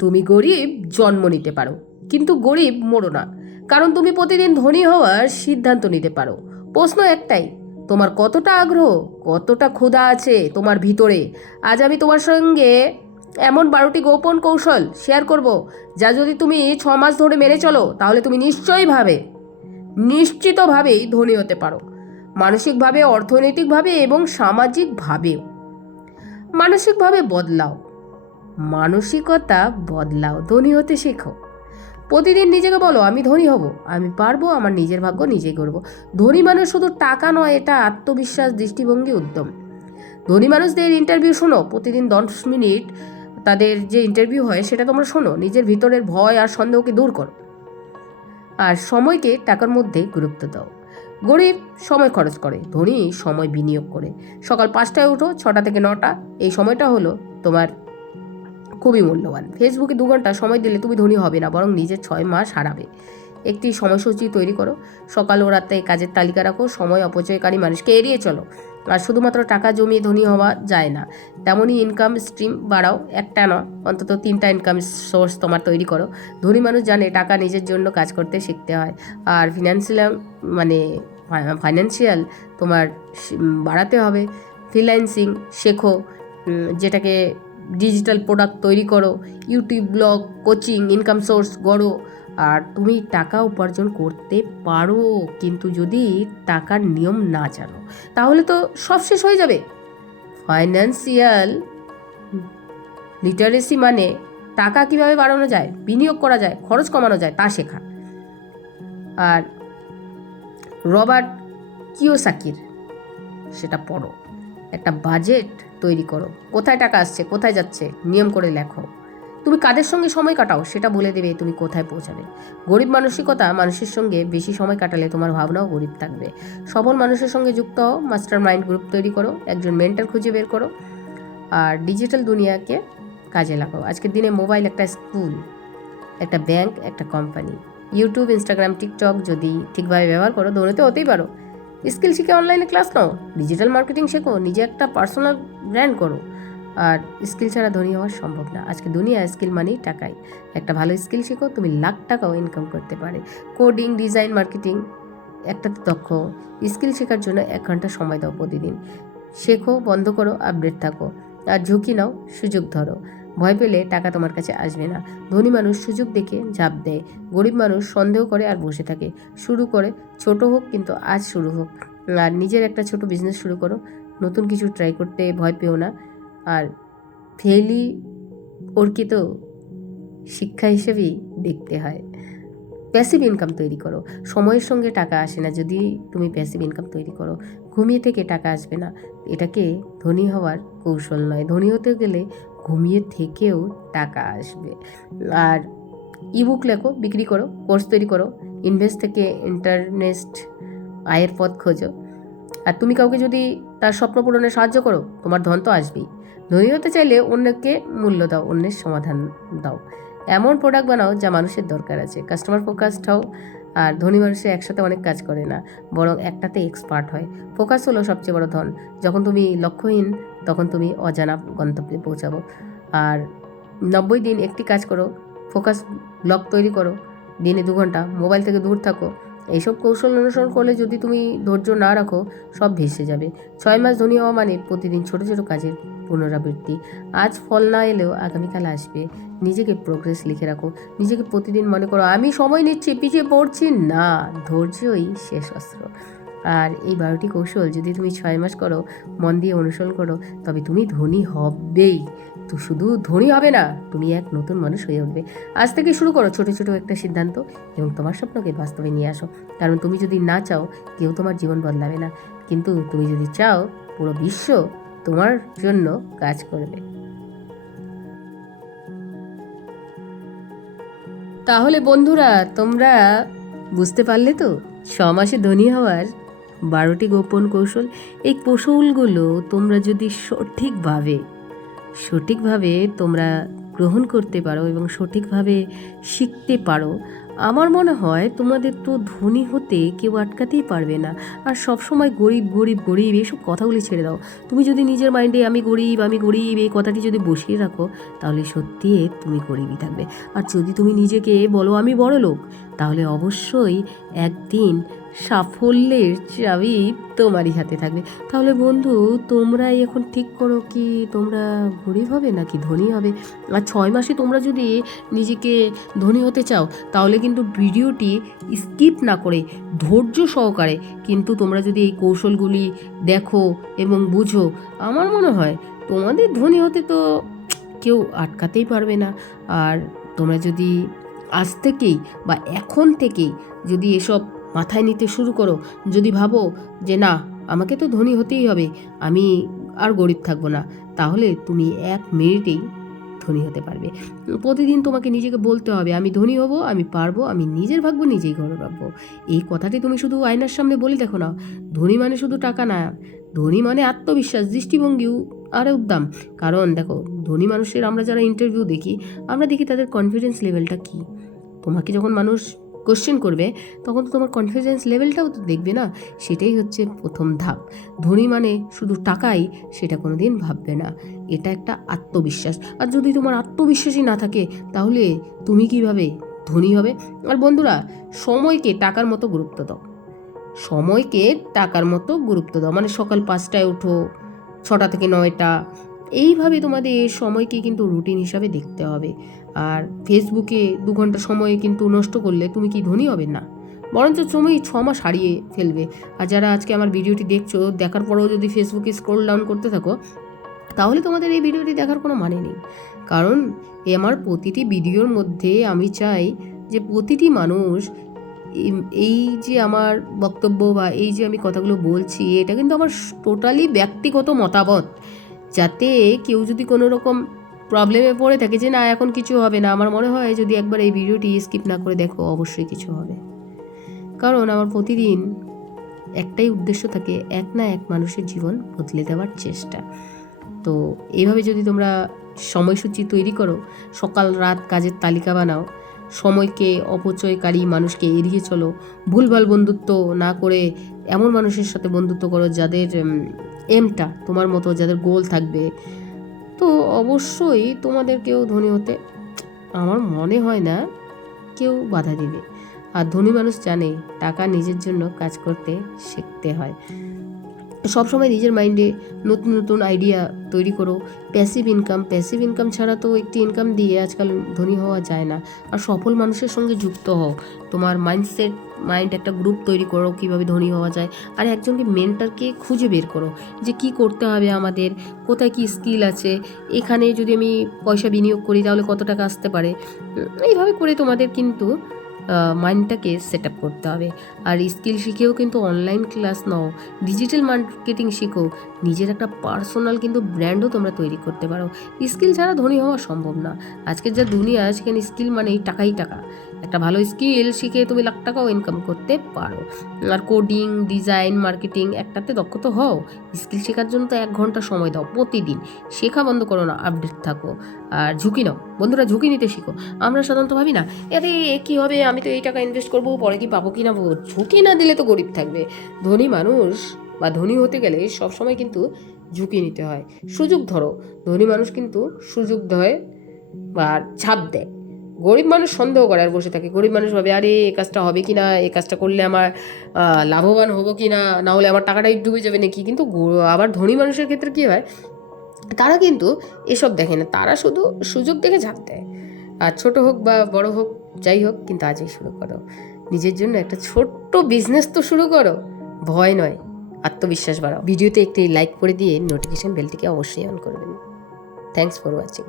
তুমি গরিব জন্ম নিতে পারো, কিন্তু গরিব মোড়ো না, কারণ তুমি প্রতিদিন ধনী হওয়ার সিদ্ধান্ত নিতে পারো। প্রশ্ন একটাই, তোমার কতটা আগ্রহ, কতটা ক্ষুধা আছে তোমার ভিতরে। আজ আমি তোমার সঙ্গে এমন 12টি গোপন কৌশল শেয়ার করব, যা যদি তুমি 6 মাস ধরে মেনে চলো, তাহলে তুমি নিশ্চিতভাবেই ধনী হতে পারো, মানসিকভাবে, অর্থনৈতিকভাবে এবং সামাজিকভাবেও। মানসিকভাবে বদলাও, মানসিকতা বদলাও, ধনী হতে শেখো। প্রতিদিন নিজেকে বলো, আমি ধনী হব, আমি পারবো, আমার নিজের ভাগ্য নিজেই করব। ধনী মানুষ শুধু টাকা নয়, এটা আত্মবিশ্বাস, দৃষ্টিভঙ্গি, উদ্যম। ধনী মানুষদের ইন্টারভিউ শোনো, প্রতিদিন 10 মিনিট তাদের যে ইন্টারভিউ হয় সেটা তোমরা শোনো। নিজের ভিতরের ভয় আর সন্দেহকে দূর করো, আর সময়কে টাকার মধ্যে গুরুত্ব দাও। গরিব সময় খরচ করে, ধনী সময় বিনিয়োগ করে। সকাল 5টায় উঠো, 6টা থেকে 9টা, এই সময়টা হলো তোমার খুবই মূল্যবান। ফেসবুকে 2 ঘন্টা সময় দিলে তুমি ধনী হবে না, বরং নিজের 6 মাস হারাবে। একটি সময়সূচি তৈরি করো, সকাল ও রাতে কাজের তালিকা রাখো, সময় অপচয়কারী মানুষকে এড়িয়ে চলো। আর শুধুমাত্র টাকা জমিয়ে ধনী হওয়া যায় না, তেমনই ইনকাম স্ট্রিম বাড়াও। একটা না, অন্তত 3টা ইনকাম সোর্স তোমার তৈরি করো। ধনী মানুষ জানে টাকা নিজের জন্য কাজ করতে শিখতে হয়। আর মানে ফাইন্যান্সিয়াল তোমার বাড়াতে হবে। ফ্রিল্যান্সিং শেখো, যেটাকে ডিজিটাল প্রোডাক্ট তৈরি করো, YouTube, blog, coaching, income source গড়ো। আর তুমি টাকা উপার্জন করতে পারো, কিন্তু যদি টাকার নিয়ম না জানো, তাহলে তো সব শেষ হয়ে যাবে। ফাইন্যান্সিয়াল লিটারেসি মানে টাকা কিভাবে বাড়ানো যায়, বিনিয়োগ করা যায়, খরচ কমানো যায় তা শেখা। আর রবার্ট কিওসাকির সেটা পড়ো। একটা বাজেট তৈরি করো, কোথায় টাকা আসছে, কোথায় যাচ্ছে, নিয়ম করে লেখো। তুমি কাদের সঙ্গে সময় কাটাও সেটা বলে দেবে তুমি কোথায় পৌঁছাবে। গরিব মানসিকতা, মানুষের সঙ্গে বেশি সময় কাটালে তোমার ভাবনাও গরিব থাকবে। সফল মানুষের সঙ্গে যুক্ত হও, মাস্টার মাইন্ড গ্রুপ তৈরি করো, একজন মেন্টর খুঁজে বের করো। আর ডিজিটাল দুনিয়াকে কাজে লাগাও। আজকের দিনে মোবাইল একটা স্কুল, একটা ব্যাংক, একটা কোম্পানি। ইউটিউব, ইনস্টাগ্রাম, টিকটক যদি ঠিকভাবে ব্যবহার করো, দৌড়তে হতেই পারো। স্কিল শিখে অনলাইনে ক্লাস নাও, ডিজিটাল মার্কেটিং শেখো, নিজে একটা পার্সোনাল ব্র্যান্ড করো। আর স্কিল ছাড়া ধনী হওয়া সম্ভব না। আজকে দুনিয়া স্কিল মানেই টাকাই। একটা ভালো স্কিল শেখো, তুমি লাখ টাকাও ইনকাম করতে পারে। কোডিং, ডিজাইন, মার্কেটিং, একটাতে দক্ষ। স্কিল শেখার জন্য 1 ঘন্টা সময় দাও প্রতিদিন। শেখো, বন্ধ করো, আপডেট থাকো। আর ঝুঁকি নাও, সুযোগ ধরো। ভয় পেলে টাকা তোমার কাছে আসবে না। ধনী মানুষ সুযোগ দেখে ঝাঁপ দেয়, গরিব মানুষ সন্দেহ করে আর বসে থাকে। শুরু করে, ছোট হোক কিন্তু আজ শুরু হোক। আর নিজের একটা ছোট বিজনেস শুরু করো। নতুন কিছু ট্রাই করতে ভয় পেও না। আর ফেলি ওরকে তো শিক্ষা হিসেবেই দেখতে হয়। প্যাসিভ ইনকাম তৈরি করো। সময়ের সঙ্গে টাকা আসে না, যদি তুমি প্যাসিভ ইনকাম তৈরি করো। ঘুমিয়ে থেকে টাকা আসবে না, এটাকে ধনী হওয়ার কৌশল নয়। ধনী হতে গেলে ঘুমিয়ে থেকেও টাকা আসবে। আর ইবুক লেখো, বিক্রি করো, কোর্স তৈরি করো, ইনভেস্ট থেকে ইন্টারনেস্ট আয়ের পথ খোঁজো। আর তুমি কাউকে যদি তার স্বপ্ন পূরণে সাহায্য করো, তোমার ধন তো আসবেই। ধনী হতে চাইলে অন্যকে মূল্য দাও, অন্যের সমাধান দাও। এমন প্রোডাক্ট বানাও যা মানুষের দরকার আছে। কাস্টমার ফোকাসড হও। আর ধনী মানুষের একসাথে অনেক কাজ করে না, বরং একটাতে এক্সপার্ট হয়। ফোকাস হলো সবচেয়ে বড় ধন। যখন তুমি লক্ষ্যহীন, তখন তুমি অজানা গন্তব্যে পৌঁছাবো। আর 90 দিন একটি কাজ করো, ফোকাস ব্লক তৈরি করো, দিনে 2 ঘন্টা মোবাইল থেকে দূর থাকো। এইসব কৌশল অনুসরণ করলে যদি তুমি ধৈর্য না রাখো, সব ভেসে যাবে। 6 মাস ধনী হওয়া মানে প্রতিদিন ছোট ছোট কাজের পুনরাবৃত্তি। আজ ফল না এলেও আগামীকাল আসবে। নিজেকে প্রোগ্রেস লিখে রাখো। নিজেকে প্রতিদিন মনে করো, আমি সময় নিচ্ছি, পিছিয়ে পড়ছি না। ধৈর্যই শেষ অস্ত্র। আর এই 12টি কৌশল যদি তুমি 6 মাস করো, মন দিয়ে অনুসরণ করো, তবে তুমি ধনী হবেই। তো শুধু ধনী হবে না, তুমি এক নতুন মানুষ হয়ে উঠবে। আজ থেকে শুরু করো ছোট ছোট একটা সিদ্ধান্ত, এবং তোমার স্বপ্নকে বাস্তবে নিয়ে আসো। কারণ তুমি যদি না চাও, কেউ তোমার জীবন বদলাবে না। কিন্তু তুমি যদি চাও, পুরো বিশ্ব তোমার জন্য কাজ করবে। তাহলে বন্ধুরা, তোমরা বুঝতে পারলে তো 6 মাসে ধনী হওয়ার 12টি গোপন কৌশল। এই কৌশলগুলো তোমরা যদি সঠিকভাবে তোমরা গ্রহণ করতে পারো এবং সঠিকভাবে শিখতে পারো, আমার মনে হয় তোমাদের তো ধনী হতে কেউ আটকাতেই পারবে না। আর সব সময় গরিব গরিব গরিব এইসব কথাগুলি ছেড়ে দাও। তুমি যদি নিজের মাইন্ডে আমি গরিব এই কথাটি যদি বসিয়ে রাখো, তাহলে সত্যি তুমি গরিবই থাকবে। আর যদি তুমি নিজেকে বলো আমি বড় লোক, তাহলে অবশ্যই একদিন সাফল্যের চাবি তোমারই হাতে থাকবে। তাহলে বন্ধু, তোমরাই এখন ঠিক করো কি তোমরা গরিব হবে নাকি ধনী হবে। আর 6 মাসে তোমরা যদি নিজেকে ধনী হতে চাও, তাহলে কিন্তু ভিডিওটি স্কিপ না করে ধৈর্য সহকারে কিন্তু তোমরা যদি এই কৌশলগুলি দেখো এবং বুঝো, আমার মনে হয় তোমাদের ধনী হতে তো কেউ আটকাতেই পারবে না। আর তোমরা যদি আজ থেকেই বা এখন থেকেই যদি এসব মাথায় নিতে শুরু করো, যদি ভাবো যে না আমাকে তো ধনী হতেই হবে, আমি আর গরিব থাকবো না, তাহলে তুমি 1 মিনিটেই ধনী হতে পারবে। প্রতিদিন তোমাকে নিজেকে বলতে হবে আমি ধনী হব, আমি পারবো, আমি নিজের ভাগ্য নিজেই ঘরে রাখবো। এই কথাটি তুমি শুধু আয়নার সামনে বলে দেখো না। ধনী মানে শুধু টাকা না, ধনী মানে আত্মবিশ্বাস, দৃষ্টিভঙ্গিও আর উদ্যম। কারণ দেখো, ধনী মানুষের আমরা যারা ইন্টারভিউ দেখি, আমরা দেখি তাদের কনফিডেন্স লেভেলটা কী। তোমাকে যখন মানুষ কোশ্চেন করবে, তখন তো তোমার কনফিডেন্স লেভেলটাও তো দেখবে না। সেটাই হচ্ছে প্রথম ধাপ। ধনী মানে শুধু টাকাই, সেটা কোনো দিন ভাববে না। এটা একটা আত্মবিশ্বাস। আর যদি তোমার আত্মবিশ্বাসই না থাকে, তাহলে তুমি কিভাবে ধনী হবে। আর বন্ধুরা, সময়কে টাকার মতো গুরুত্ব দাও। সময়কে টাকার মতো গুরুত্ব দাও, মানে সকাল 5টায় ওঠো, 6টা থেকে 9টা, এইভাবে তোমাদের সময়কে কিন্তু রুটিন হিসাবে দেখতে হবে। আর ফেসবুকে 2 ঘন্টা সময় কিন্তু নষ্ট করলে তুমি কি ধনী হবে না, বরঞ্চ তুমি 6 মাস হারিয়ে ফেলবে। আর যারা আজকে আমার ভিডিওটি দেখছো, দেখার পরেও যদি ফেসবুকে স্ক্রল ডাউন করতে থাকো, তাহলে তোমাদের এই ভিডিওটি দেখার কোনো মানে নেই। কারণ আমার প্রতিটি ভিডিওর মধ্যে আমি চাই যে প্রতিটি মানুষ এই যে আমার বক্তব্য বা এই যে আমি কথাগুলো বলছি, এটা কিন্তু আমার টোটালি ব্যক্তিগত মতামত। যাতে কেউ যদি কোনো রকম প্রবলেমে পড়ে থাকে যে না এখন কিছু হবে না, আমার মনে হয় যদি একবার এই ভিডিওটি স্কিপ না করে দেখো, অবশ্যই কিছু হবে। কারণ আমার প্রতিদিন একটাই উদ্দেশ্য থাকে, এক না এক মানুষের জীবন বদলে দেওয়ার চেষ্টা। তো এইভাবে যদি তোমরা সময়সূচি তৈরি করো, সকাল রাত কাজের তালিকা বানাও, সময়কে অপচয়কারী মানুষকে এড়িয়ে চলো, ভুলভাল বন্ধুত্ব না করে এমন মানুষের সাথে বন্ধুত্ব করো যাদের এমটা তোমার মতো, যাদের গোল থাকবে, তো অবশ্যই তোমাদেরকেও ধনী হতে আমার মনে হয় না কেউ বাধা দিবে। আর ধনী মানুষ জানে টাকা নিজের জন্য কাজ করতে শিখতে হয়। সবসময় নিজের মাইন্ডে নতুন নতুন আইডিয়া তৈরি করো। প্যাসিভ ইনকাম ছাড়া তো একটি ইনকাম দিয়ে আজকাল ধনী হওয়া যায় না। আর সফল মানুষের সঙ্গে যুক্ত হও, তোমার মাইন্ড একটা গ্রুপ তৈরি করো কীভাবে ধনী হওয়া যায়। আর একজনকে মেন্টরকে খুঁজে বের করো যে কি করতে হবে আমাদের, কোথায় কি স্কিল আছে, এখানে যদি আমি পয়সা বিনিয়োগ করি তাহলে কত টাকা আসতে পারে। এইভাবে করে তোমাদের কিন্তু মাইন্ডটাকে সেট আপ করতে হবে। আর স্কিল শিখেও কিন্তু অনলাইন ক্লাস নাও, ডিজিটাল মার্কেটিং শিখো, নিজের একটা পার্সোনাল কিন্তু ব্র্যান্ডও তোমরা তৈরি করতে পারো। স্কিল ছাড়া ধনী হওয়া সম্ভব না। আজকের যা দুনিয়া, সেখানে স্কিল মানেই টাকাই টাকা। একটা ভালো স্কিল শিখে তুমি লাখ টাকাও ইনকাম করতে পারো। আর কোডিং, ডিজাইন, মার্কেটিং একটাতে দক্ষ তো হও। স্কিল শেখার জন্য তো 1 ঘন্টা সময় দাও প্রতিদিন। শেখা বন্ধ করো না, আপডেট থাকো। আর ঝুঁকি নাও বন্ধুরা, ঝুঁকি নিতে শিখো। আমরা সাধারণত ভাবি না আরে কী হবে, আমি তো এই টাকা ইনভেস্ট করবো, পরে কি পাবো কি না। ঝুঁকি না দিলে তো গরিব থাকবে। ধনী মানুষ বা ধনী হতে গেলে সবসময় কিন্তু ঝুঁকি নিতে হয়। সুযোগ ধরো, ধনী মানুষ কিন্তু সুযোগ দেয় বা ছাপ দেয়। গরিব মানুষ সন্দেহ করে আর বসে থাকে। গরিব মানুষ ভাবে আরে এই কাজটা হবে কি না, এই কাজটা করলে আমার লাভবান হবো কি না, না হলে আমার টাকাটাই ডুবে যাবে নাকি। কিন্তু আবার ধনী মানুষের ক্ষেত্রে কী হয়, তারা কিন্তু এসব দেখে না, তারা শুধু সুযোগ দেখে ঝাঁপ দেয়। আর ছোটো হোক বা বড় হোক, যাই হোক, কিন্তু আজই শুরু করো। নিজের জন্য একটা ছোট্ট বিজনেস তো শুরু করো, ভয় নয়, আত্মবিশ্বাস বাড়াও। ভিডিওতে একটি লাইক করে দিয়ে নোটিফিকেশন বেলটিকে অবশ্যই অন করে দেবেন। Thanks for watching.